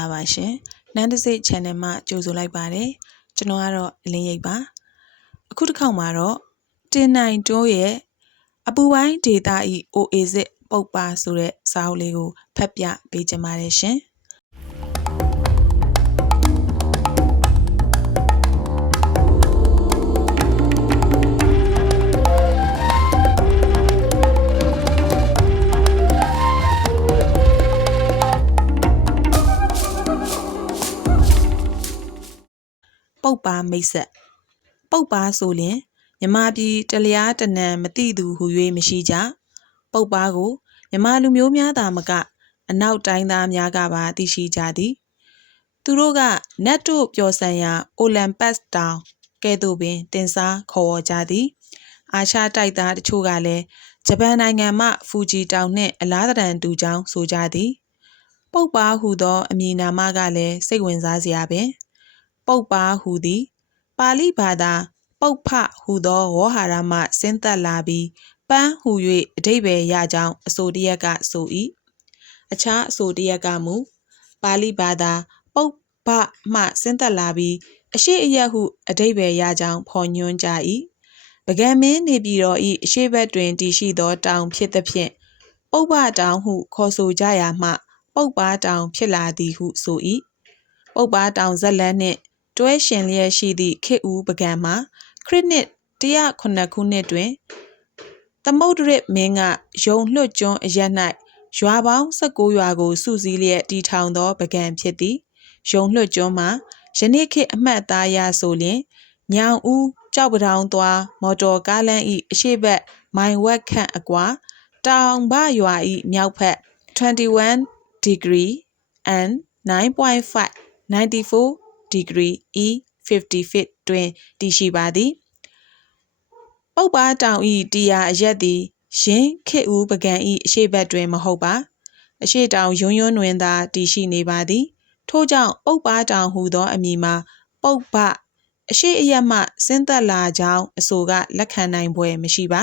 အားလုံးပဲမင်္ဂလာပါရှင်နန်းတစိတ် channel မှာကြိုဆိုလိုက်ပါတယ်ကျွန်တော်ကတော့အလင်းရိပ်ပါအခုတစ်ခေါက်မှာတော့တင်နိုင်တိုးရဲ့အပူပိုင်းဒေတာဤ OAZ ပုတ်ပါဆိုတဲ့စာအုပ်လေးကိုဖတ်ပြပေးကြပါတယ်ရှင် ပုတ်ပါမိတ်ဆက်ပုတ်ပါဆိုလျင်မြမပြည်တလျားတနံမတိသူဟု၍မရှိကြပုတ်ပါကိုမြမလူမျိုးများသာမကအနောက်တိုင်းသားများကပါသိရှိကြသည်သူတို့ကနတ်တို့ပျော်ဆန်ရာအိုလံပတ်စ်တောင်ကဲ့သို့ပင်တင်စားခေါ်ဝေါ်ကြသည် အာရှတိုက်သားတချို့ကလည်းဂျပန်နိုင်ငံမှဖူဂျီတောင်နှင့်အလားတန်တူကြောင်းဆိုကြသည် ပုတ်ပါဟုသောအမည်နာမကလည်းစိတ်ဝင်စားစရာပင် ပုတ်ပါဟူသည် ပါဠိဘာသာ ပုတ်ဖဟူသောဝေါ်ဟာရမှဆင်းသက်လာပြီးပန်းဟူ၍အဓိပ္ပာယ်ရကြောင်းအဆိုတရက်ကဆို၏အခြားအဆိုတရက်ကမူပါဠိဘာသာ ပုတ်ဖမှဆင်းသက်လာပြီးအရှိအယက်ဟုအဓိပ္ပာယ်ရကြောင်းဖော်ညွှန်းကြ၏ပကံမင်းနေပြည်တော်၏အရှိဘက်တွင်တည်ရှိသောတောင်ဖြစ်သဖြင့်ပုပ္ပတောင်ဟုခေါ်ဆိုကြရာမှ ပုပ်ပါတောင်ဖြစ်လာသည်ဟုဆို၏ပုပ်ပါတောင်ဇက်လက်နှင့် တွဲရှင်လျက်ရှိသည့်ခေဦးပကံမှာ ခရစ်နှစ်109ခုနှစ်တွင် သမုဒ္ဒရစ်မင်းကယုံလွှတ်ကျွန်းအရက်၌ရွာပေါင်း16ရွာကိုစုစည်းလျက်တည်ထောင်သောပကံဖြစ်သည်ယုံလွှတ်ကျွန်းမှာယနေ့ခေတ်အမှတ်သားရဆိုလျင်ညောင်ဦးကြောက်ပတောင်သွားမော်တော်ကားလမ်းဤအရှိဘက်မိုင်ဝက်ခန့်အကွာတောင်ဘရွာဤမြောက်ဘက်21 degree and 9.5 94 degree E 50 feet တွင်တည်ရှိပါသည်ပုပ်ပါတောင်ဤတရားအရက်သည်ရင်းခေဦးပကံဤအရှိဘက်တွင်မဟုတ်ပါအရှိတောင်ယွန်းယွန်းတွင်သာတည်ရှိနေပါသည်ထို့ကြောင့်ပုပ်ပါတောင်ဟူသောအမည်မှာပုပ်ပအရှိအရက်မှဆင်းသက်လာကြောင်းအဆိုကလက်ခံနိုင်ပွဲမရှိပါ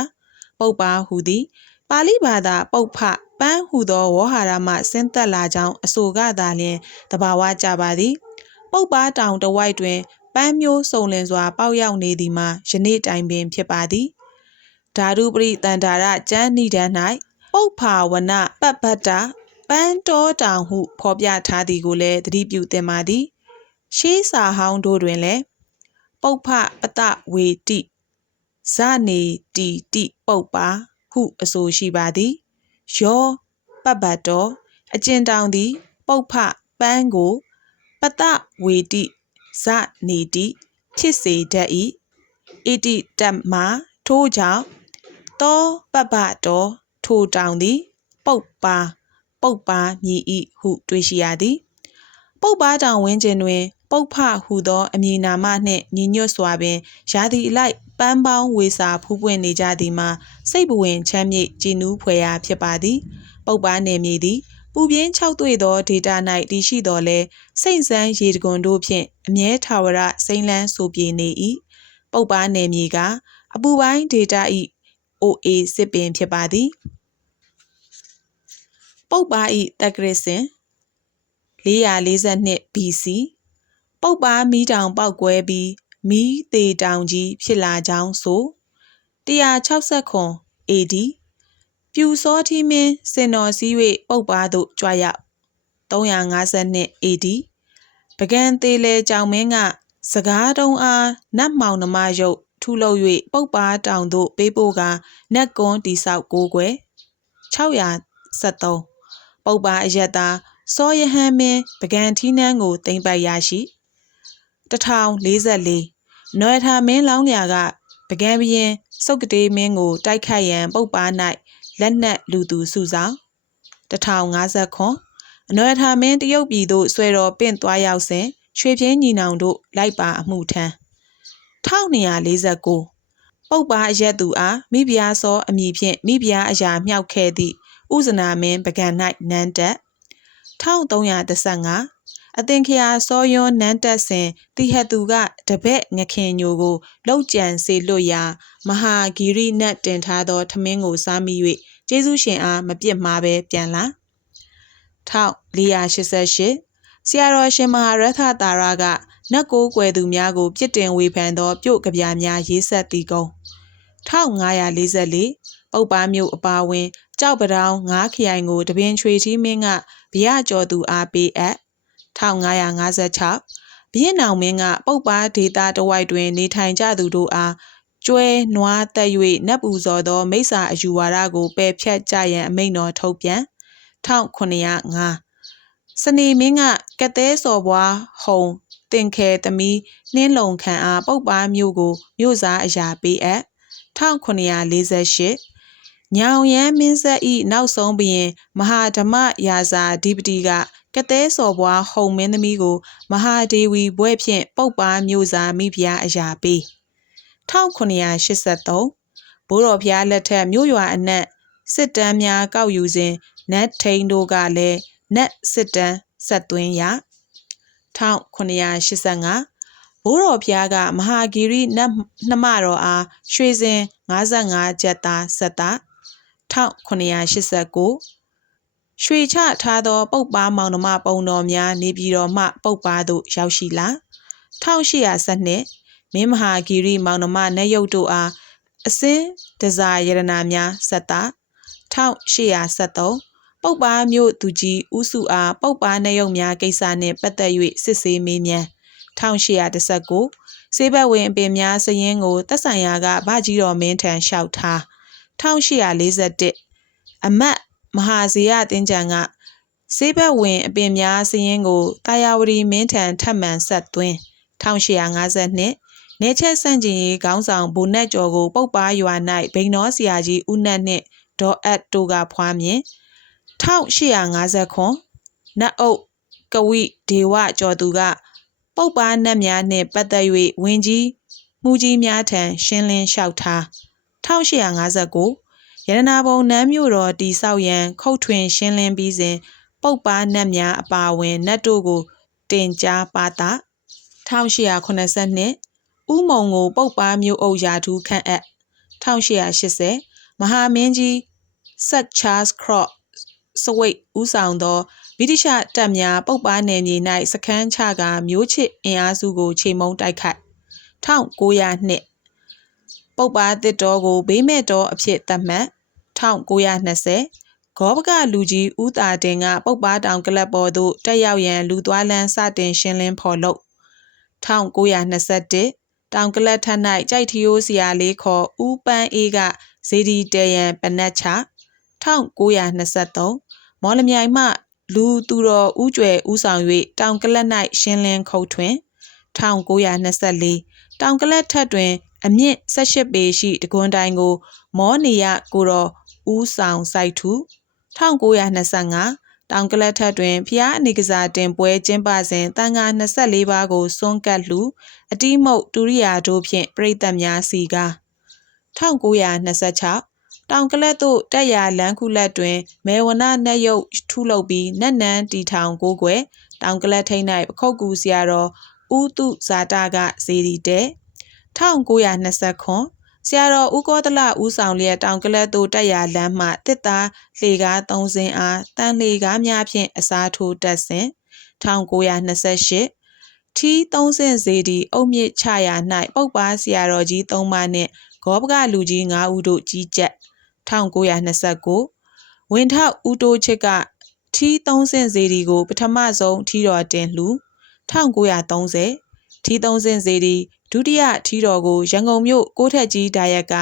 ပုပ်ပါဟူသည် ပါဠိဘာသာပုပ်ဖပန်းဟူသောဝေါ်ဟာရမှဆင်းသက်လာကြောင်းအဆိုကသာလျှင်တဘာဝကြပါသည် ပုပ်ပါတောင်တဝိုက်တွင် ပန်းမျိုးစုံလင်စွာ ပေါက်ရောက်နေသည်မှာ ယနေ့တိုင်ပင်ဖြစ်ပါသည်ဓာတုပရိတန်တာရကျမ်းနိဒန်း၌ပုပ်ဖာဝနပပ္ပတ္တပန်းတော်တောင်ဟုဖော်ပြထားသည်ကိုလည်းသတိပြုသင်ပါသည် ရှေးစာဟောင်းတို့တွင်လည်းပုပ်ဖပတဝေတိဇနေတီတိပုပ်ပါဟုအဆိုရှိပါသည်ယောပပ္ပတောအကျဉ်တောင်သည် ပုပ်ဖပန်းကို ပတဝေတိဇနေတိဖြစ်စေတတ်၏ဣတိတမထို့ကြောင့်တောပပတောထိုတောင်သည်ပုပ်ပါပုပ်ပါမြည်၏ဟုတွေးရှိရသည်ပုပ်ပါတောင်ဝင်းကျင်တွင် ပုပ်ဖဟူသောအမည်နာမနှင့်ညီညွတ်စွာပင်ရာသီအလိုက်ပန်းပေါင်းဝေစာဖူးပွင့်နေကြသည်မှာစိတ်ပဝင်ချမ်းမြေ့ကြည်နူးဖွယ်ရာဖြစ်ပါသည် ပုပ်ပါနယ်မြေသည် ပူပြင်း၆တွေ့သောဒေတာ၌တည်ရှိတော်လဲစိတ်ဆန်းရေတကွန်တို့ဖြင့်အမြဲထာဝရစိမ့်လန်းဆိုပြေနေ၏ပုပ်ပါနယ်မြေကအပူပိုင်းဒေတာ၏ OA စစ်ပင်ဖြစ်ပါသည်ပုပ်ပါ၏တက္ကရစင်442 BC ပုပ်ပါမီးတောင်ပောက်ကွဲပြီးမီးသေးတောင်ကြီးဖြစ်လာကြောင်းဆို169 AD ပြူစောထီမင်းစင်တော်စည်း၍ပုပ်ပါသို့ကြွရောက်352 AD ပကံသေးလေကြောင်မင်းကစကားတုံးအားနတ်မောင်နှမရုပ်ထုလုပ်၍ပုပ်ပါတောင်သို့ပေးပို့ကနတ်ကွန်းတိဆောက်ကိုကွယ်673ပုပ်ပါအယက်သားစောယဟန်မင်းပကံထီးနှန်းကိုတင်ပိုက်ရရှိ1044နွယ်ထာမင်းလောင်းလျာကပကံဘရင်စုတ်ကတေးမင်းကိုတိုက်ခိုက်ရန်ပုပ်ပါ၌ လက်နက်လူသူစုဆောင်1050ခွန်အနွယ်ထာမင်းတရုတ်ပြည်သို့ဆွဲတော်ပင့်သွားရောက်စဉ်ရွှေပြင်းညီနောင်တို့လိုက်ပါအမှုထမ်း1249ပုပ်ပါအရက်သူအားမိဖုရားစောအမည်ဖြင့်မိဖုရားအရာမြောက်ခဲ့သည့်ဥဇနာမင်းပကံ၌နန်းတက်1335 အသင်ခရာစောယွန်းနန်းတက်စဉ်တိဟသူကတပည့်ငခင်ညိုကိုလောက်ကြံစေလွတ်ရာမဟာဂီရိနတ်တင်ထားသောထမင်းကိုစားမိ၍ကျေးဇူးရှင်အားမပြစ်မှားပဲပြန်လာ1488ဆရာတော်ရှင်မဟာရထတာရကနတ်ကိုကွယ်သူများကိုပြစ်တင်ဝေဖန်သောပြုတ်ကဗျာများရေးဆက်တည်ကုန်1544ပုပ္ပါမြို့အပါဝင်ကြောက်ပတောင်းငါးခရိုင်ကိုတပင်ချွေထီးမင်းကဗျာကျော်သူအားပေးအပ် 1556ဘိယင်းနောင်မင်းကပုပ္ပါဒေတာတဝိုက်တွင် နေထိုင်ကြသူတို့အားကျွဲနွားတက်၍နတ်ပူဇော်သောမိစ္ဆာအယူဝါဒကိုပယ်ဖြတ်ကြရန်အမိန့်တော်ထုတ်ပြန်1905စနေမင်းကကတဲ့စော်ဘွားဟုံတင်ခဲသမီးနှင်းလုံခံအားပုပ်ပါမျိုးကိုမြို့စားအရာပေးအပ်1948 ညောင်ရမ်းမင်းဆက်ဤနောက်ဆုံးဘရင်မဟာဓမ္မရာဇာဓိပတိကကတဲ့စော်ဘွားဟုံမင်းသမီးကိုမဟာဒေဝီဘွဲ့ဖြင့်ပုပ်ပါမျိုးစားမိဖုရားအရာပေး1983ဘိုးတော်ဖျားလက်ထက်မြို့ရွာအနက်စစ်တမ်းများကောက်ယူစဉ်နတ်ထိန်တို့ကလည်းနတ်စစ်တမ်းဆက်သွင်းရ1985ဘိုးတော်ဖျားကမဟာဂီရိနတ်နှမတော်အားရွှေစင်55ကျပ်သားဆက်တာ 1989ရွှေချထားသော ပုပ်ပါမောင်နှမပုံတော်များနေပြည်တော်မှ ပုပ်ပါသို့ ရောက်ရှိလာ1812မင်းမဟာဂီရိမောင်နှမနတ်ရုပ်တို့အားအစင်းတစားယရနာများဆက်တာ1873ပုပ်ပါမြို့သူကြီးဦးစုအားပုပ်ပါနရုပ်များကိစ္စနှင့်ပတ်သက်၍စစ်ဆေးမေးမြန်း1819စေဘက်ဝင်အပင်များစရင်ကိုသက်ဆိုင်ရာကဗကြီးတော်မင်းထံလျှောက်ထား 1841အမတ်မဟာဇေယတင်းကြံကစေဘက်ဝင်အပင်များစရင်ကိုတာယာဝတီမင်းထံထပ်မံဆက်သွင်း1852နေချက်ဆန့်ကျင်ရေးခေါင်းဆောင်ဗိုလ်နတ်ကျော်ကိုပုတ်ပါရွာ၌ဗိန်တော်ဆရာကြီးဦးနတ်နှင့်ဒေါ်အတ်တို့ကဖွားမြင်1850ခွန်နတ်အုပ်ကဝိဒေဝကျော်သူကပုတ်ပါနတ်များနှင့်ပတ်သက်၍ဝင်းကြီးမှုကြီးများထံရှင်းလင်းလျှောက်ထား1859 ရတနာဘုံနန်းမြို့တော်တီဆောက်ရန် ခုတ်ထွင်ရှင်းလင်းပြီးစဉ်ပုတ်ပါနတ်များအပါအဝင်နတ်တို့ကိုတင်ကြားပါတာ1882ဥမုံကိုပုတ်ပါမျိုးအုပ်ရာထူးခန့်အပ်1880မဟာမင်းကြီးဆက်ချားစ်ခရော့စဝိတ်ဦးဆောင်သောဗြိတိရှတပ်များပုတ်ပါနယ်မြေ၌စခန်းချကမျိုးချစ်အင်အားစုကိုခြေမုံတိုက်ခိုက်1900 နှစ်ပုတ်ပါတစ်တော်ကိုဘေးမဲ့တော်အဖြစ်သတ်မှတ်1920ဂောဘကလူကြီးဦးတာတင်ကပုတ်ပါတောင်ကလပ်ပေါ်သို့တက်ရောက်ရန်လူသွားလန်းစတင်ရှင်းလင်းဖော်လုပ်1921တောင်ကလပ်ထက်၌ကြိုက်ထီယိုးစရာလေးခေါ်ဦးပန်းအေးကဇေဒီတရန်ပနတ်ချ1923မော်လမြိုင်မှလူသူတော်ဦးကျွယ်ဦးဆောင်၍တောင်ကလပ်၌ရှင်းလင်းခုတ်ထွင်1924တောင်ကလပ်ထက်တွင် အမြင့်18ပေရှိတကွန်တိုင်ကို မောနေရကိုတော်ဦးဆောင်စိုက်ထူ1925တောင်ကလပ်ထက်တွင်ဖျားအနေကစားတင်ပွဲကျင်းပစဉ်တန်ခါ24ပါးကိုစွန့်ကပ်လှအတိမုတ်ဒုရိယာတို့ဖြင့်ပြည်သက်များစီကား1926တောင်ကလပ်သို့တက်ရာလမ်းခုလက်တွင်မေဝနနတ်ရုပ်ထုလုပ်ပြီးနတ်နန်းတီထောင်ကိုကွယ်တောင်ကလပ်ထိပ်၌ပခုတ်ကူဆရာတော်ဦးတုဇာတကဇေဒီတဲ 1920ခွန်ဆရာတော်ဦးကောသလဦးဆောင်လျက်တောင်ကလပ်သို့တက်ရာလမ်းမှတစ်သားလှေကား၃စင်းအားတန်လှေကားများဖြင့်အစားထိုးတက်စဉ်1928ထီး30စေဒီအုတ်မြစ်ချရာ၌ပုပ်ပါဆရာတော်ကြီး၃ပါးနှင့်ဂောဘကလူကြီး၅ဦးတို့ကြီးကြပ်1929ဝင်ထောက်ဦးတိုးချစ်ကထီး30စေဒီကိုပထမဆုံးထီးတော်တင်လှူ1930ထီး30စေဒီ ဒုတိယထီးတော်ကိုရန်ကုန်မြို့ကိုထက်ကြီးဒါယက်က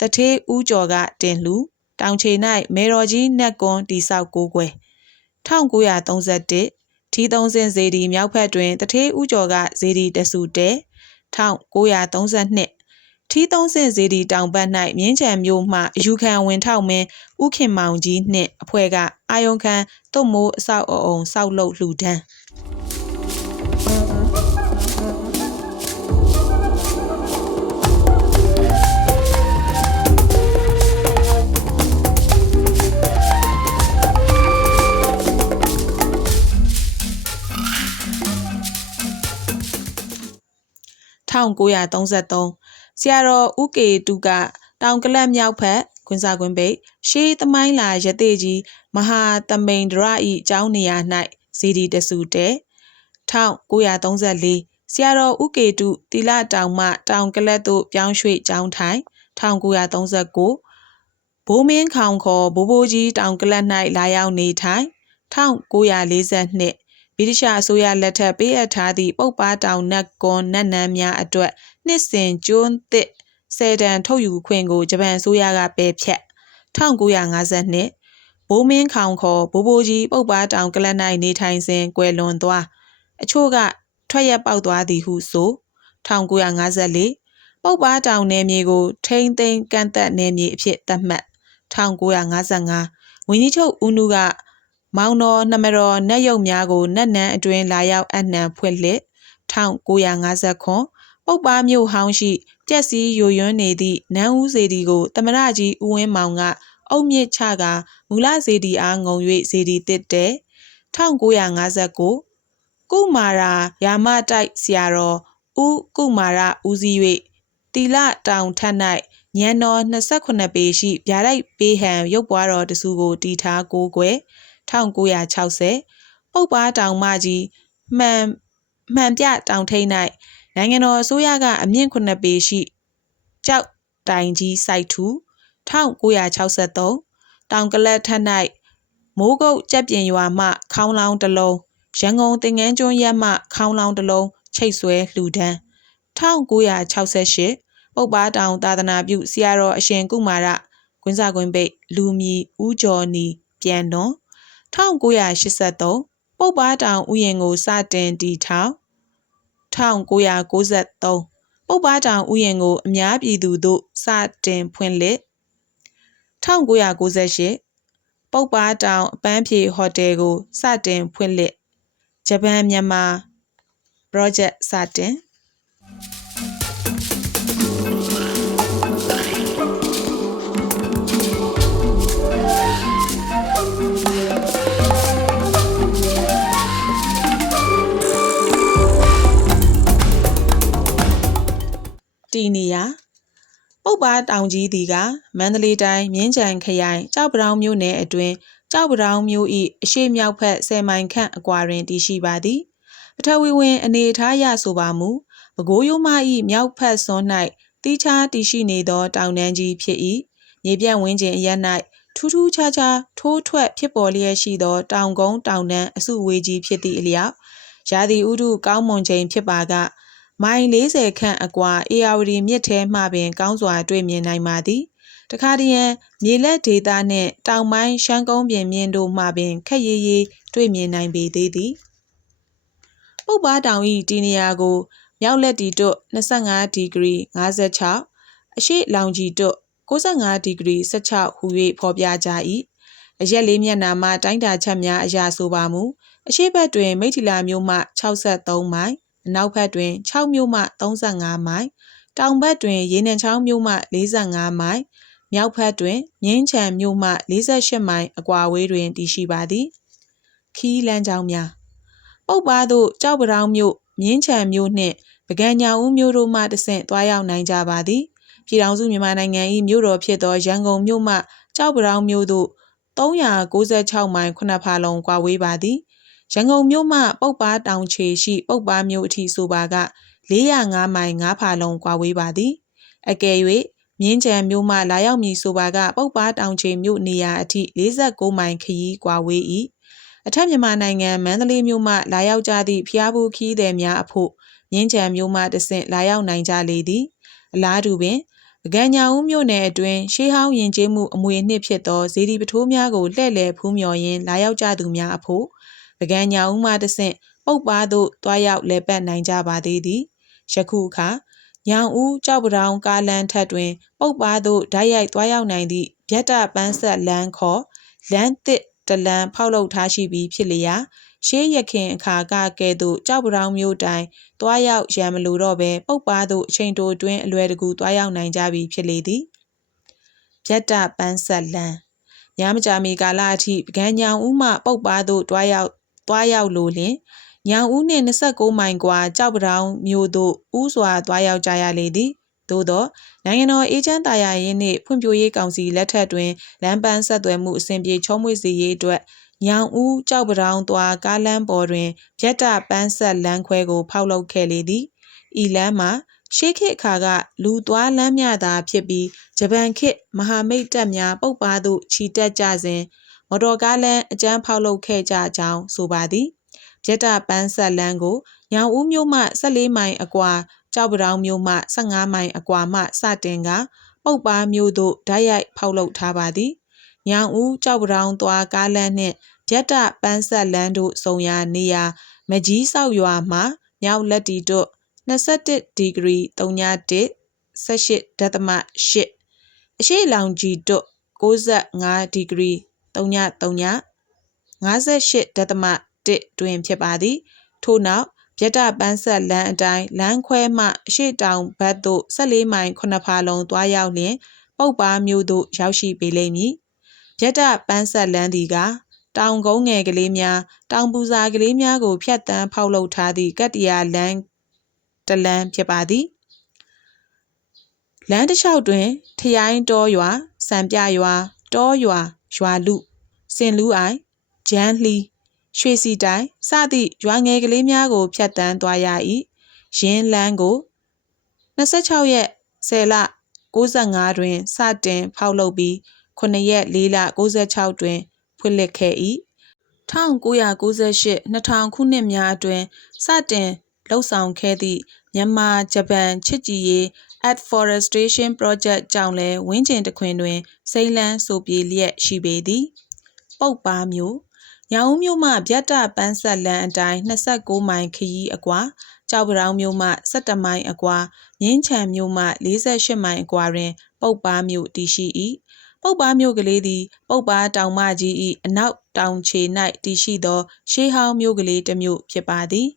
တထေးဦးကျော်ကတင်လှူတောင်ချေ၌မေတော်ကြီးနက်ကွန်တိဆောက်ကိုကွယ်1931ထီး30ဇေဒီမြောက်ဖက်တွင်တထေးဦးကျော်ကဇေဒီတဆူတဲ1932ထီး30ဇေဒီတောင်ဘက်၌မြင်းချံမြို့မှအယူခံဝင်ထောက်မင်းဥခင်မောင်ကြီးနှင့်အဖွဲ့ကအာယုံခံတုတ်မိုးအဆောက်အအုံဆောက်လုပ်လှူဒန်း 1933ဆရာတော်ဦးကေတုကတောင်ကလပ်မြောက်ဖက်ခွင်စာကွင်းပိတ်ရှေးသမိုင်းလာရသေးကြီးမဟာတမိန်ဒရဤအကြောင်းနေရာ၌ဇီဒီတဆူတဲ1934ဆရာတော်ဥကေတုတီလတောင်မှတောင်ကလတ်သို့ပြောင်းရွှေ့ကျောင်းထိုင်1939ဘိုးမင်းခေါင်ခေါ်ဘိုးဘိုးကြီးတောင်ကလတ်၌လာရောက်နေထိုင်1942 ဗြိတိရှအစိုးရလက်ထက်ပေးအပ်ထားသည့်ပုပ်ပါတောင်နတ်ကွန်နတ်နန်းများအတွက်နှစ်စဉ်ကျွန်းသစ်ဆယ်တန်ထုတ်ယူခွင့်ကိုဂျပန်အစိုးရကပယ်ဖျက်1952ဘိုးမင်းခေါင်ခေါ်ဘိုးဘိုးကြီးပုပ်ပါတောင်ကလတ်၌နေထိုင်စဉ်ကွယ်လွန်သွားအချို့ကထွက်ရက်ပေါက်သွားသည်ဟုဆို1954ပုပ်ပါတောင်နယ်မြေကိုထိမ့်သိမ်းကန့်သက်နယ်မြေအဖြစ်သတ်မှတ်1955ဝင်းကြီးချုပ်ဦးနုက မောင်တော်နှမတော်နတ်ရုပ်များကိုနတ်နန်းအတွင်းလာရောက်အနှံဖွင့်လှစ်1959ပုပ်ပါမြို့ဟောင်းရှိပြက်စီးယိုယွန်းနေသည့်နန်းဦးစေတီကိုတမရကြီးဦးဝင်းမောင်ကအုတ်မြစ်ချကမူလစေတီအားငုံ၍စေတီတစ်တဲ1959ကုမာရာယာမတိုက်ဆရာတော်ဦးကုမာရဦးစီး၍တီလတောင်ထက်၌ညံတော်28ပေရှိဗျာဒိုက်ပေးဟံရုပ်ပွားတော်တစုကိုတီထားကိုကွယ် 1960ပုပ်ပါတောင်မကြီးမှန်မှန်ပြတောင်ထိပ်၌နိုင်ငံတော်အစိုးရကအမြင့်9ပေရှိကြောက်တိုင်ကြီးစိုက်ထူ1963တောင်ကလတ်ထက်၌မိုးကုတ်ကြက်ပြင်ရွာမှခေါင်းလောင်းတစ်လုံးရန်ကုန်တင်ငန်းကျွန်းရက်မှခေါင်းလောင်းတစ်လုံးချိတ်ဆွဲလှူဒန်း1968ပုပ်ပါတောင်သာသနာပြုဆရာတော်အရှင်ကုမာရကွင်းစာကွင်းပိတ်လူမီဦးကျော်နီပြန်တော် 1983ပုပ်ပါတောင်ဥယျာဉ်ကိုစတင်တည်ထောင်1993ပုပ်ပါတောင်ဥယျာဉ်ကိုအများပြည်သူတို့စတင်ဖွင့်လှစ်1998ပုပ်ပါတောင်အပန်းဖြေဟိုတယ်ကိုစတင်ဖွင့်လှစ်ဂျပန်မြန်မာ project စတင် နေရာပုပ်ပါတောင်ကြီးသည်ကမန္တလေးတိုင်းမြင်းကြံခရိုင်ကြောက်ပတောင်မြို့နယ်အတွင်းကြောက်ပတောင်မြို့၏အရှိမြောက်ဘက်10မိုင်ခန့်အကွာတွင်တည်ရှိပါသည်ပထဝီဝင်အနေထားရဆိုပါမူပဲခူးရိုးမ၏မြောက်ဘက်စွန်း၌တီးခြားတည်ရှိနေသောတောင်တန်းကြီးဖြစ်၏မြေပြန့်ဝင်းကျင်အရ၌ထူးထူးခြားခြားထိုးထွက်ဖြစ်ပေါ်လျက်ရှိသောတောင်ကုန်းတောင်တန်းအစုဝေးကြီးဖြစ်သည့်အလျောက်ရာသီဥတုကောင်းမွန်ချိန်ဖြစ်ပါက မိုင်40ခန့်အကွာအေယာဝတီမြစ်ထဲမှပင်ကောင်းစွာတွေ့မြင်နိုင်ပါသည်တခါတရံမြေလက်ဒေသနှင့်တောင်ပိုင်းရှမ်းကုန်းပြင်မြင့်တို့မှပင်ခက်ရည်ရည်တွေ့မြင်နိုင်ပေသေးသည်ပုပ်ပါတောင်၏ဒီနေရာကိုမြောက်လက်တီတွ25ဒီဂရီ56အရှိလောင်ဂျီတွ65ဒီဂရီ16ဟူ၍ဖော်ပြကြ၏အရက်လေးမျက်နှာမှတိုင်းတာချက်များအရာဆိုပါမူအရှိဘက်တွင်မိထီလာမြို့မှ63မိုင် အနောက်ဘက်တွင်6မြို့မှ35မိုင်တောင်ဘက်တွင်ရေနံချောင်းမြို့မှ45မိုင်မြောက်ဘက်တွင်မြင်းချံမြို့မှ48မိုင်အကွာဝေးတွင် တည်ရှိပါသည်ခီးလမ်းကြောင်းများပုပ်ပါသို့ကြောက်ပတောင်မြို့မြင်းချံမြို့နှင့်ပကံညာဦးမြို့တို့မှတဆင့်တွားရောက်နိုင်ကြပါသည်ပြည်ထောင်စုမြန်မာနိုင်ငံ၏မြို့တော်ဖြစ်သောရန်ကုန်မြို့မှကြောက်ပတောင်မြို့သို့396မိုင်9ဖာလုံကွာဝေးပါသည် ရန်ကုန်မြို့မှ ပုပ်ပါတောင်ခြေရှိ ပုပ်ပါမြို့အထိဆိုပါက 405 မိုင်9ဖာလုံကွာဝေးပါသည်အကယ်၍မြင်းကြံမြို့မှလာရောက်မည်ဆိုပါက ပုပ်ပါတောင်ခြေမြို့နေရာအထိ46မိုင်ခရီးကွာဝေး၏အထက်မြန်မာနိုင်ငံမန္တလေးမြို့မှလာရောက်ကြသည့်ဖျားဘူးခီးသည်များအဖို့မြင်းကြံမြို့မှတဆင့်လာရောက်နိုင်ကြလေသည်အလားတူပင်ပကံညာဦးမြို့နယ်အတွင်းရှေးဟောင်းယဉ်ကျေးမှုအမွေနှစ်ဖြစ်သောဇေဒီပထိုးများကိုလှည့်လည်ဖူးမြော်ရင်းလာရောက်ကြသူများအဖို့ ပကံညာဦးမှတဆင့်ပုပ်ပါသို့တွားရောက်လဲပတ်နိုင်ကြပါသေးသည်ယခုအခါညောင်ဦးကြောက်ပတောင်ကားလမ်းထက်တွင် ပုပ်ပါသို့ဓာတ်ရိုက်တွားရောက်နိုင်သည့်ဗျက်တပန်းဆက်လမ်းခေါ်လမ်းတစ်တလန်းဖောက်လုပ်ထားရှိပြီးဖြစ်လျာရှေးရခင်အခါကကဲ့သို့ကြောက်ပတောင်မျိုးတိုင်တွားရောက်ရန်မလိုတော့ဘဲပုပ်ပါသို့အချိန်တိုတွင်အလွယ်တကူတွားရောက်နိုင်ကြပြီဖြစ်လေသည်ဗျက်တပန်းဆက်လမ်းညမကြမီကာလအထိပကံညောင်ဦးမှပုပ်ပါသို့တွားရောက် တွားရောက်လိုလျင်ညောင်ဦးနှင့်26မိုင်ကွာကြောက်ပတောင်မြို့သို့ဥစွာတွားရောက်ကြရလေသည်သို့သောနိုင်ငံတော်အေဂျင့်တာယာရေးနှင့်ဖွံ့ဖြိုးရေးကောင်စီလက်ထက်တွင်လမ်းပန်းဆက်သွယ်မှုအစဉ်ပြေချောမွေ့စေရေးအတွက်ညောင်ဦးကြောက်ပတောင်သွားကားလမ်းပေါ်တွင်ပြတ်တပန်းဆက်လမ်းခွဲကို ဖောက်လုပ်ခဲ့လေသည်ဤလမ်းမှာရှေးခေတ်အခါကလူသွားလမ်းမြသာဖြစ်ပြီးဂျပန်ခေတ်မဟာမိတ်တပ်များပုတ်ပါသို့ခြိတက်ကြစဉ် မော်တော်ကားလမ်းအကျန်းဖောက်လုပ်ခဲ့ကြကြောင်းဆိုပါသည်ပြတ်တပန်းဆက်လမ်းကိုညောင်ဦးမြို့မှ14မိုင်အကွာကြောက်ပတောင်မြို့မှ15မိုင်အကွာမှစတင်ကပုတ်ပါမြို့သို့ဓာတ်ရိုက်ဖောက်လုပ်ထားပါသည်ညောင်ဦးကြောက်ပတောင်သွားကားလမ်းနှင့်ပြတ်တပန်းဆက်လမ်းတို့ဆုံရာနေရာမကြီးဆောက်ရွာမှာမြောက်လက်တီတို့21ဒီဂရီ31 18ဒသမ8အရှိလောင်ကြီးတို့65ဒီဂရီ 33 58ဒသမ1တွင်ဖြစ်ပါသည် ထို့နောက်ပြတ်တပန်းဆက်လမ်းအတိုင်းလမ်းခွဲမှအရှိတောင်ဘက်သို့14မိုင်9ဖာလုံသွားရောက်လျင်ပုတ်ပါမျိုးသို့ရောက်ရှိပေလိမ့်မည်ပြတ်တပန်းဆက်လမ်းသည်ကတောင်ကုန်းငယ်ကလေးများတောင်ပူစာကလေးများကိုဖြတ်တန်းဖောက်လုပ်ထားသည့်ကတ္တရာလမ်းတလမ်းဖြစ်ပါသည်လမ်းတစ်လျှောက်တွင် ထရိုင်းတောရွာစံပြရွာတောရွာ ရွာလူစင်လူအိုင်ဂျန်းလှီရွှေစီတိုင်စသည့်ရွာငယ်ကလေးများကိုဖြတ်တန်းသွားရ၏ရင်းလန်းကို26ရက်10လ65တွင်စတင်ဖောက်လုပ်ပြီး9ရက်4လ66တွင်ဖွင့်လှစ်ခဲ့၏1998 2000ခုနှစ်များအတွင်းစတင်လှုပ်ဆောင်ခဲ့သည့်မြန်မာဂျပန်ချစ်ကြည်ရေး Adforestation Project ကြောင့်လည်းဝင်းကျင်တခွင်တွင်စိမ့်လန်းဆိုပြေလျက်ရှိပေသည်ပုတ်ပါမျိုးညောင်ဦးမြို့မှဗျတ်တပန်းဆက်လန်းအတိုင်း29မိုင်ခရီးအကွာကြောက်ပတောင်မြို့မှ17မိုင်အကွာမြင်းချံမြို့မှ48မိုင်အကွာတွင် ပုတ်ပါမြို့တည်ရှိ၏ပုတ်ပါမြို့ကလေးသည်ပုတ်ပါတောင်မကြီး၏အနောက်တောင်ခြေ၌တည်ရှိသော ရှေးဟောင်းမြို့ကလေးတစ်မြို့ဖြစ်ပါသည်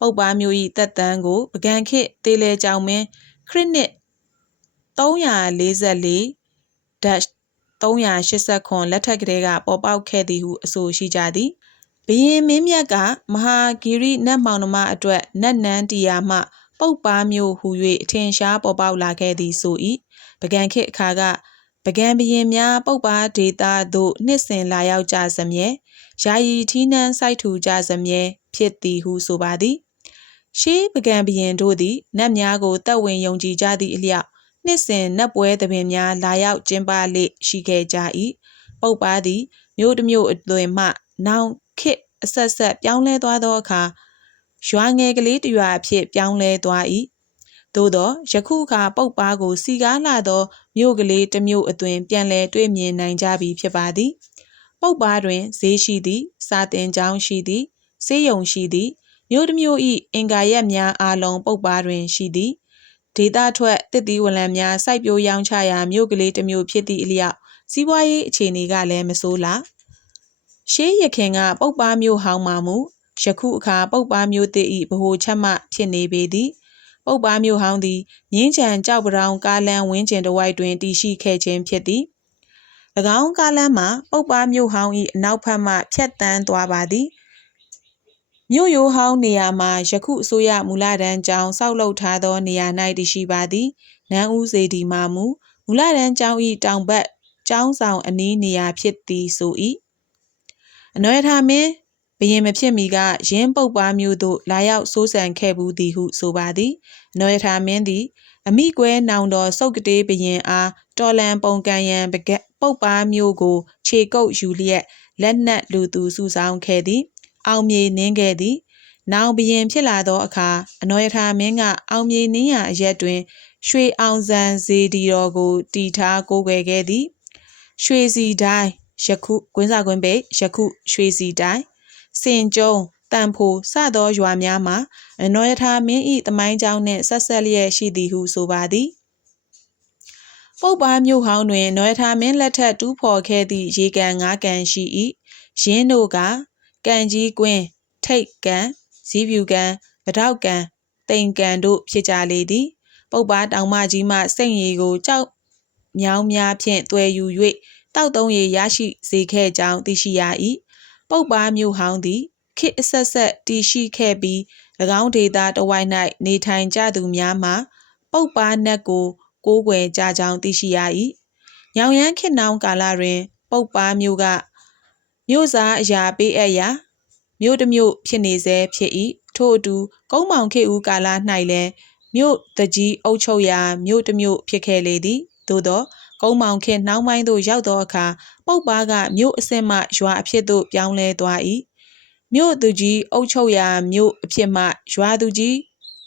ပုတ်ပါမြို့၏တက်တန်းကိုပကံခေတ်တေလဲကြောင်မင်း ခရစ်နှစ်344 389လက်ထက်ကလေးကပေါ်ပေါက်ခဲ့သည်ဟုအဆိုရှိကြသည်ဘရင်မင်းမြတ်ကမဟာဂီရိနတ်မောင်နှမအတွက်နတ်နန်းတရားမှ ပုတ်ပါမျိုးဟူ၍အထင်ရှားပေါ်ပေါက်လာခဲ့သည်ဆို၏ပကံခေတ်အခါကပကံဘရင်များပုတ်ပါဒေတာသို့နှစ်စဉ်လာရောက်ကြစမြဲယာယီထီးနှန်းစိုက်ထူကြစမြဲဖြစ်သည်ဟုဆိုပါသည် ရှေးပကံဘရင်တို့သည်နတ်များကိုတက်ဝင်ယုံကြည်ကြသည့်အလျောက်နှစ်စဉ်နတ်ပွဲသဘင်များလာရောက်ကျင်းပလေရှိခဲ့ကြ၏ပုပ်ပါသည်မြို့တစ်မြို့အသွင်မှနောင်ခေတ်အဆက်ဆက်ပြောင်းလဲသွားသောအခါရွာငယ်ကလေးတရွာအဖြစ်ပြောင်းလဲသွား၏သို့သောယခုအခါပုပ်ပါကိုစီကားလာသောမြို့ကလေးတစ်မြို့အသွင်ပြန်လည်တွေ့မြင်နိုင်ကြပြီဖြစ်ပါသည် ပုပ်ပါတွင်ဈေးရှိသည် စာတင်ကျောင်းရှိသည်ဆေးရုံရှိသည် မြို့တစ်မြို့၏အင်္ကာရက်များအားလုံးပုပ်ပါတွင်ရှိသည်ဒေသထွက်တစ်သီးဝလံများစိုက်ပျိုးရောင်းချရာမြို့ကလေးတစ်မြို့ဖြစ်သည့်အလျောက်စီးပွားရေးအခြေအနေကလည်းမဆိုးလားရှေးရခင်ကပုပ်ပါမြို့ဟောင်းမှမူယခုအခါပုပ်ပါမြို့တည်၏ဗဟိုချက်မှဖြစ်နေပေသည်ပုပ်ပါမြို့ဟောင်းသည်ငင်းချံကြောက်ပတောင်ကားလမ်းဝင်းကျင်တစ်ဝိုက်တွင်တည်ရှိခဲ့ခြင်းဖြစ်သည်၎င်းကားလမ်းမှာပုပ်ပါမြို့ဟောင်း၏အနောက်ဘက်မှဖြတ်တန်းသွားပါသည် မြို့ရိုးဟောင်းနေရာမှာယခုအစိုးရမူလတန်းကျောင်းဆောက်လုပ်ထားသောနေရာ၌တည်ရှိပါသည်နန်းဦးစေတီမှမူမူလတန်းကျောင်း၏တောင်ဘက်ကျောင်းဆောင်အနီးနေရာဖြစ်သည်ဆို၏အနွယ်ထာမင်းဘရင်မဖြစ်မီကရင်းပုတ်ပါမျိုးသို့လာရောက်စိုးစံခဲ့ဘူးသည်ဟုဆိုပါသည်အနွယ်ထာမင်းသည်အမိကွဲနောင်တော်စုတ်ကတေးဘရင်အားတော်လန်ပုံကန်ရန်ပကက်ပုတ်ပါမျိုးကို ခြေကုပ်ယူလျက်လက်နက်လူသူစုဆောင်ခဲ့သည် အောင်မြေနင်းခဲ့သည်နောင်ဘရင်ဖြစ်လာသောအခါအနောယထာမင်းကအောင်မြေနင်းရအရက်တွင် ရွှေအောင်ဆန်ဇေဒီတော်ကိုတီထားကိုးကွယ်ခဲ့သည် ရွှေစီတိုင်းယခုကွင်းစာကွင်းပိတ်ယခုရွှေစီတိုင်းစင်ကျုံတန်ဖိုစသောရွာများမှာအနောယထာမင်း၏တမိုင်းကြောင်းနှင့်ဆက်ဆက်လျက်ရှိသည်ဟုဆိုပါသည်ပုပ်ပါမြို့ဟောင်းတွင်နွယ်ထာမင်းလက်ထက်တူးဖော်ခဲ့သည့်ရေကန်ငါးကန်ရှိ၏ရင်းတို့က ကန်ကြီးကွင်းထိတ်ကန်ဇီးဖြူကန်ဗတောက်ကန်တိန်ကန်တို့ဖြစ်ကြလေသည်ပုပ်ပါတောင်မကြီးမှစိတ်ရည်ကိုကြောက်မြောင်းများဖြင့်တွယ်ယူ၍တောက်သုံးရည်ရရှိစေခဲ့ကြောင်းသိရှိရ၏ပုပ်ပါမြို့ဟောင်းသည်ခေတ်အဆက်ဆက်တည်ရှိခဲ့ပြီး၎င်းဒေသတဝိုက်၌နေထိုင်ကြသူများမှာပုပ်ပါနက်ကိုကိုးကွယ်ကြကြောင်းသိရှိရ၏။ညောင်ရမ်းခေတ်နှောင်းကာလတွင် ပုပ်ပါမျိုးက မြို့စားအရာပေးအပ်ရာမြို့တစ်မြို့ဖြစ်နေစေဖြစ်၏ထို့အတူကုန်းမောင်ခေဦးကာလ၌လည်းမြို့တကြီးအုပ်ချုပ်ရာမြို့တစ်မြို့ဖြစ်ခဲ့လေသည်သို့သောကုန်းမောင်ခေနှောင်းပိုင်းသို့ရောက်သောအခါပုပ်ပါကမြို့အစစ်မှရွာအဖြစ်သို့ပြောင်းလဲသွား၏မြို့သူကြီးအုပ်ချုပ်ရာမြို့အဖြစ်မှရွာသူကြီး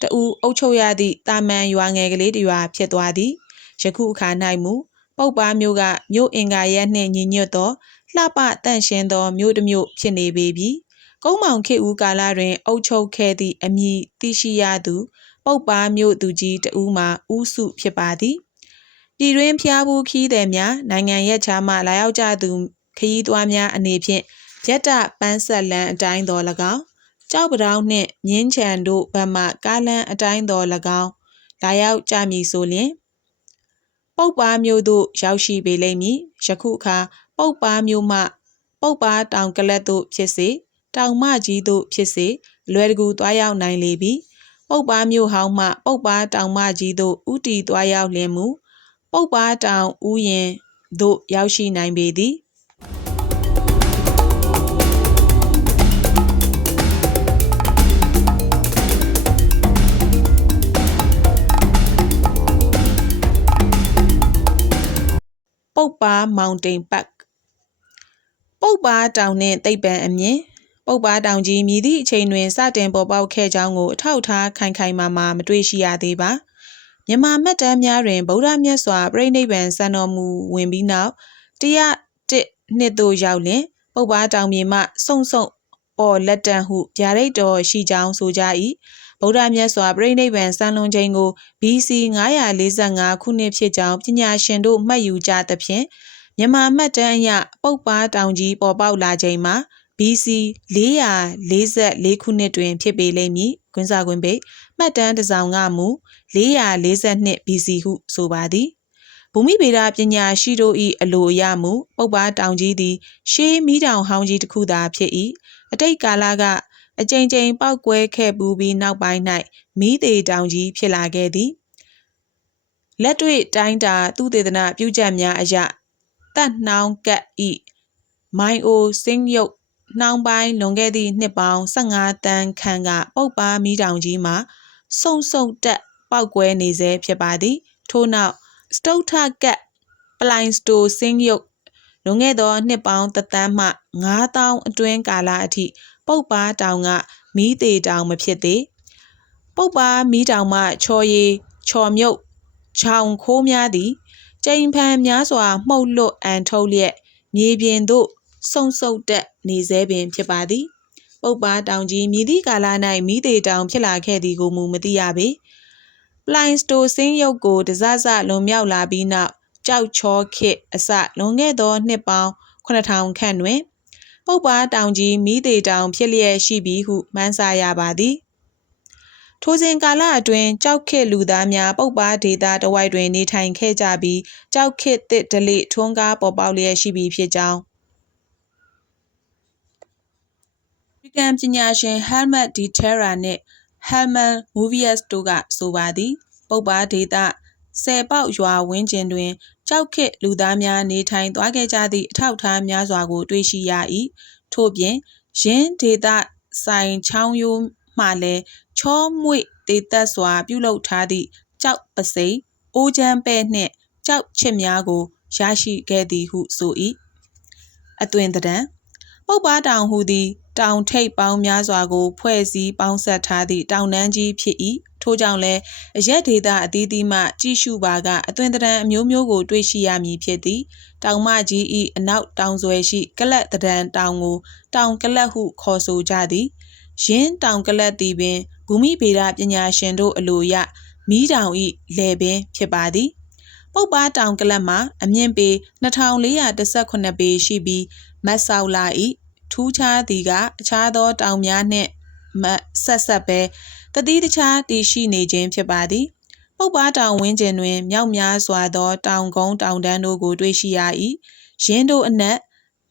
တဦးအုပ်ချုပ်ရသည့်တာမန်ရွာငယ်ကလေးတစ်ရွာဖြစ်သွားသည်ယခုအခါ၌မူပုပ်ပါမျိုးကမြို့အင်္ဂါရက်နှင့်ညီညွတ်သော လှပတန့်ရှင်းသောမြို့တစ်မြို့ဖြစ်နေပေပြီကုန်းမောင်ခေဦးကာလတွင် အုပ်ချုပ်ခဲ့သည့်အမည်သိရှိရသူ ပုပ်ပါမြို့သူကြီးတဦးမှာဥစုဖြစ်ပါသည်ပြည်တွင်းဖျားဘူးခီးသည်များနိုင်ငံရက်ခြားမှလာရောက်ကြသူခရီးသွားများအနေဖြင့်ရက်တပန်းဆက်လန်းအတိုင်းတော်၎င်းကြောက်ပတောင်းနှင့်မြင်းချံတို့ဘက်မှကားလန်းအတိုင်းတော်၎င်းလာရောက်ကြမည်ဆိုလျှင်ပုပ်ပါမျိုးသို့ရောက်ရှိပေလိမ့်မည်ယခုအခါ ပုပ်ပါမျိုးမှ ပုပ်ပါတောင်ကလတ်သို့ဖြစ်စေတောင်မကြီးသို့ဖြစ်စေလွယ်တကူသွားရောက်နိုင်လေပြီပုပ်ပါမျိုးဟောင်းမှ ပုပ်ပါတောင်မကြီးသို့ဥတီသွားရောက်လျင်မူပုပ်ပါတောင်ဥယျင်သို့ရောက်ရှိနိုင်ပေသည်ပုပ်ပါမောင်တိန်ပတ် ပုပ်ပါတောင်နှင့်သိပ်ပံအမြင်ပုပ်ပါတောင်ကြီးမြည်သည့်အချိန်တွင်စတင်ပေါ်ပေါက်ခဲ့ကြောင်းကိုအထောက်ထားခိုင်ခိုင်မာမာမတွေ့ရှိရသေးပါမြန်မာမှတ်တမ်းများတွင်ဗုဒ္ဓမြတ်စွာပြိဋိဘံစံတော်မူဝင်ပြီးနောက်တရားတစ်နှစ်သို့ရောက်လျင်ပုပ်ပါတောင်မြေမှစုံစုံပေါ်လက်တန်ဟုဗျာဒိတ်တော်ရှိကြောင်းဆိုကြ၏ဗုဒ္ဓမြတ်စွာပြိဋိဘံစံလွန်ချိန်ကို BC 945ခုနှစ်ဖြစ်ကြောင်းပညာရှင်တို့မှတ်ယူကြသဖြင့် မြန်မာမှတ်တမ်းအရပုပ်ပါတောင်ကြီးပေါ်ပေါက်လာချိန်မှာ BC 444ခုနှစ်တွင် ဖြစ်ပေလိမ့်မည်။ကွင်းစာကွင်းပိတ်မှတ်တမ်းတစ်စောင်ကမူ442 BC ဟုဆိုပါသည်။ဘူမိဗေဒပညာရှိတို့၏အလိုအရမူပုပ်ပါတောင်ကြီးသည်ရှေးမီးတောင်ဟောင်းကြီးတစ်ခုသာဖြစ်၏။အတိတ်ကာလကအကြိမ်ကြိမ်ပောက်ကွဲခဲ့ပူပြီးနောက်ပိုင်း၌မီးသေးတောင်ကြီးဖြစ်လာခဲ့သည်။လက်တွေ့တိုင်းတာသူတေသနပြုချက်များအရ တတ်နှောင်းကတ်ဤမိုင်အိုစင်းရုပ်နှောင်းပိုင်းလွန်ခဲ့သည့်နှစ်ပေါင်း 15တန်းခန့်က ပုပ်ပါမီးတောင်ကြီးမှာ စုံစုံတက်ပောက်ကွဲနေစေဖြစ်ပါသည်ထို့နောက်စတုထကတ်ပလိုင်စတိုစင်းရုပ်လွန်ခဲ့သောနှစ်ပေါင်းတသန်းမှ9000အတွင်းကာလအထိ ပုပ်ပါတောင်ကမီးသေးတောင်မဖြစ်သေးပုပ်ပါမီးတောင်မှချော်ရည်ချော်မြုပ်ချောင်ခိုးများသည် ကြိမ်ဖန်များစွာမှုတ်လွတ်အန်ထုတ်လျက်မြေပြင်သို့စုံစုပ်တက်နေစေပင်ဖြစ်ပါသည်ပုပ်ပါတောင်ကြီးမြည်သည့်ကာလ၌မိသေးတောင်ဖြစ်လာခဲ့သည်ကိုမူမသိရပေပလိုင်စတိုစင်းရုပ်ကိုတစစလွန်မြောက်လာပြီးနောက်ကြောက်ချောခစ်အစလွန်ခဲ့သောနှစ်ပေါင်း9000ခန့်တွင် ပုပ်ပါတောင်ကြီးမိသေးတောင်ဖြစ်လျက်ရှိပြီးဟုမှန်းဆရပါသည် ထိုစဉ်ကာလအတွင်းကြောက်ခစ်လူသားများပုပ်ပါဒေတာတဝိုက်တွင်နေထိုင်ခဲ့ကြပြီးကြောက်ခစ်တစ်ဒလိထွန်းကားပေါ်ပေါက်လျက်ရှိပြီးဖြစ်ကြောင်းဒီကံပညာရှင် Helmut D. Terra နှင့် Helmut Movius တို့ကဆိုပါသည် ပုပ်ပါဒေတာဆယ်ပေါက်ရွာဝင်းကျင်တွင်ကြောက်ခစ်လူသားများနေထိုင်သွားခဲ့ကြသည့်အထောက်အထားများစွာကိုတွေ့ရှိရ၏ထို့ပြင်ရင်းဒေတာဆိုင်ချောင်းရိုး မှလည်းချောမွေ့တေသက်စွာ ပြုလုပ်ထားသည့် ကျောက်ပစိန် အိုးချမ်းပဲ့နှင့် ကျောက်ချစ်များကို ရရှိခဲ့သည်ဟုဆို၏အသွင်တံပုပ်ပါတောင်ဟူသည် တောင်ထိပ်ပေါင်းများစွာကို ဖွဲ့စည်းပေါင်းစပ်ထားသည့် တောင်တန်းကြီးဖြစ်၏ထို့ကြောင့်လည်း အရက်ဒေသအသီးသီးမှ ကြည့်ရှုပါက အသွင်တံအမျိုးမျိုးကို တွေ့ရှိရမည်ဖြစ်သည် တောင်မကြီး၏အနောက်တောင်ဆွယ်ရှိ ကလတ်တံတောင်ကို တောင်ကလတ်ဟု ခေါ်ဆိုကြသည် ရင်းတောင်ကလတ်သည်ပင်ဘူမိဗေဒပညာရှင်တို့အလိုအရမီးတောင်ဤလေပင်ဖြစ်ပါသည်ပုပ်ပါတောင်ကလတ်မှာအမြင့်ပေ2418ပေရှိပြီးမတ်ဆောက်လာဤထူးခြားသည်ကအခြားသောတောင်များနှင့်မဆက်ဆက်ပဲတတိတခြားတည်ရှိနေခြင်းဖြစ်ပါသည်ပုပ်ပါတောင်ဝင်းကျင်တွင်မြောက်များစွာသော တောင်ကုန်းတောင်တန်းတို့ကိုတွေ့ရှိရ၏ရင်းတို့အနက်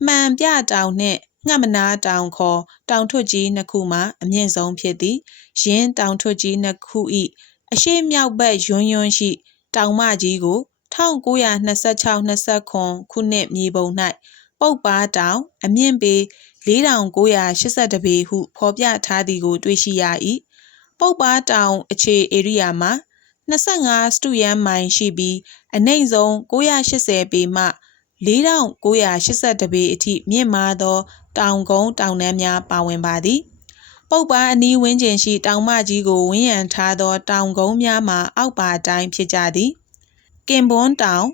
မှန်ပြတောင်နှင့် ငှက်မနာတောင်ခေါ်တောင်ထွတ်ကြီးနှစ်ခုမှာအမြင့်ဆုံးဖြစ်သည်ရင်းတောင်ထွတ်ကြီးနှစ်ခု၏အရှိမြောက်ဘက်ယွန်းယွန်းရှိ တောင်မကြီးကို1926-29ခုနှစ်မြေပုံ၌ပုတ်ပါတောင် အမြင့်ပေ4982ပေဟုဖော်ပြထားသည်ကိုတွေ့ရှိရ၏ပုတ်ပါတောင်အခြေဧရိယာမှာ25စတုရန်မိုင်ရှိပြီးအနိမ့်ဆုံး980ပေမှ4982ပေအထိမြင့်မားသော တောင်ကုန်းတောင်တန်းများပါဝင်ပါသည်ပုတ်ပါအနီးဝန်းကျင်ရှိတောင်မကြီးကိုဝန်းရံထားသော တောင်ကုန်းများမှာအောက်ပါအတိုင်းဖြစ်ကြသည်ကင်ဘွန်းတောင်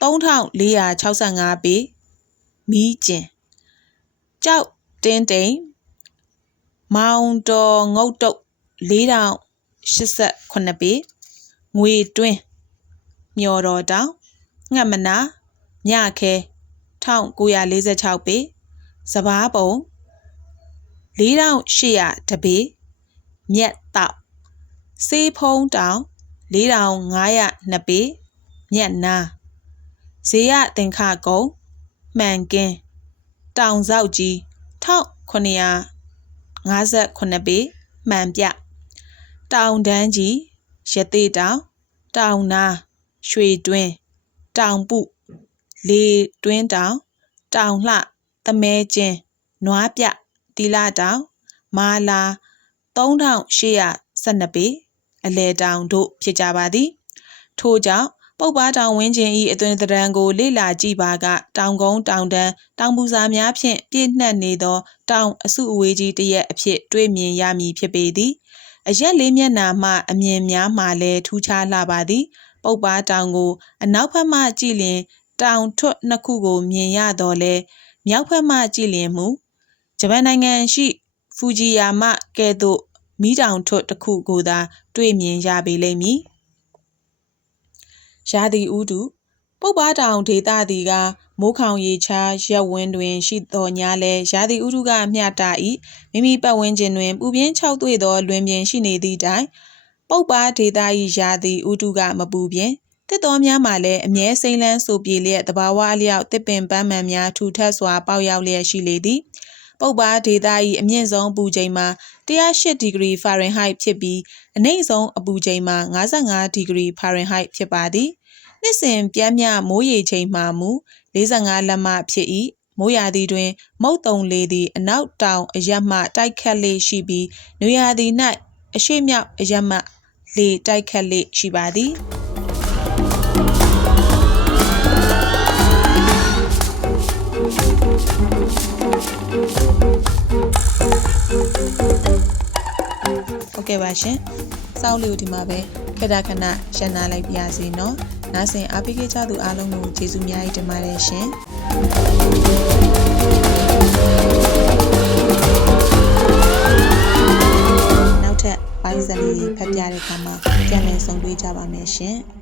3465ပေမီးကျင်ကြောက်တင်းတိမ်မောင်တော်ငုတ်တုတ်4088ပေငွေတွင်းမျော်တော်တောင်ငှက်မနာညခဲ1946ပေ စပားပုံ4800တပေမြက်တောက်စေးဖုံးတောင်4502ပေမြက်နာဇေယသင်္ခကုံမှန်ကင်းတောင်ဆောက်ကြီး1958ပေမှန်ပြတောင်တန်းကြီးရသေးတောင်တောင်နာရွှေတွင်းတောင်ပုလေတွင်းတောင်တောင်လှ သမဲချင်းနွားပြတီလာတောင်မာလာ3812ပေအလဲတောင်တို့ဖြစ်ကြပါသည် ထို့ကြောင့်ပုပ်ပါတောင်ဝင်းကျင်ဤအသွင်သဏ္ဍာန်ကိုလေ့လာကြည့်ပါက တောင်ကုန်းတောင်တန်းတောင်ပူစာများဖြင့်ပြည့်နှက်နေသော တောင်အစုအဝေးကြီးတစ်ရက်အဖြစ်တွေ့မြင်ရမည်ဖြစ်ပေသည်အရက်လေးမျက်နှာမှအမြင်များမှလည်းထူးခြားလှပါသည် ပုပ်ပါတောင်ကို အနောက်ဘက်မှကြည့်လျင် တောင်ထွတ်နှစ်ခုကိုမြင်ရတော့လဲ မြောက်ဘက်မှကြည့်လျင်မူဂျပန်နိုင်ငံရှိဖူဂျီယာမကဲ့သို့မီးတောင်ထွတ်တစ်ခုကိုသာ တွေ့မြင်ရပေလိမ့်မည်ရာသီဥတုပုပ်ပါတောင်ဒေသသည်ကမိုးခေါင်ရေချားရက်ဝင်းတွင် ရှိတော်ညာလဲရာသီဥတုကမျှတာ၏မိမိပတ်ဝန်းကျင်တွင်ပူပြင်းခြောက်သွေ့သောလွင်ပြင်ရှိနေသည့်တိုင်ပုပ်ပါဒေသ၏ရာသီဥတုကမပူပြင်း တစ်တော်များမှာလည်းအမြဲစိမ့်လန်းဆိုပြေလျက်တဘာဝအလျောက်တစ်ပင်ပန်းမှန်များထူထပ်စွာပေါက်ရောက်လျက်ရှိလေသည်ပုပ်ပါဒေသ၏အမြင့်ဆုံးအပူချိန်မှာ108ဒီဂရီဖာရင်ဟိုက်ဖြစ်ပြီးအနိမ့်ဆုံးအပူချိန်မှာ55ဒီဂရီဖာရင်ဟိုက်ဖြစ်ပါသည်နှစ်စဉ်ပြမ်းမြမိုးရေချိန်မှမူ45လက်မဖြစ်၏မိုးရာသီတွင် မုတ်တုံလေသည်အနောက်တောင်အရက်မှတိုက်ခတ်လေရှိပြီးနွေရာသီ၌အရှိမြောက်အရက်မှလေတိုက်ခတ်လေရှိပါသည် ဟုတ်ကဲ့ပါရှင်စောက်လေးကိုဒီမှာပဲခဏခဏရှင်းနာလိုက်ပါရစေနော်နားဆင်အားပေးကြသူအားလုံးကိုကျေးဇူးများကြီးတင်ပါတယ်ရှင်နောက်ထပ်ပိုင်းစံလေးဖတ်ပြတဲ့အခါမှာပြန်လည်ဆုံတွေ့ကြပါမယ်ရှင်။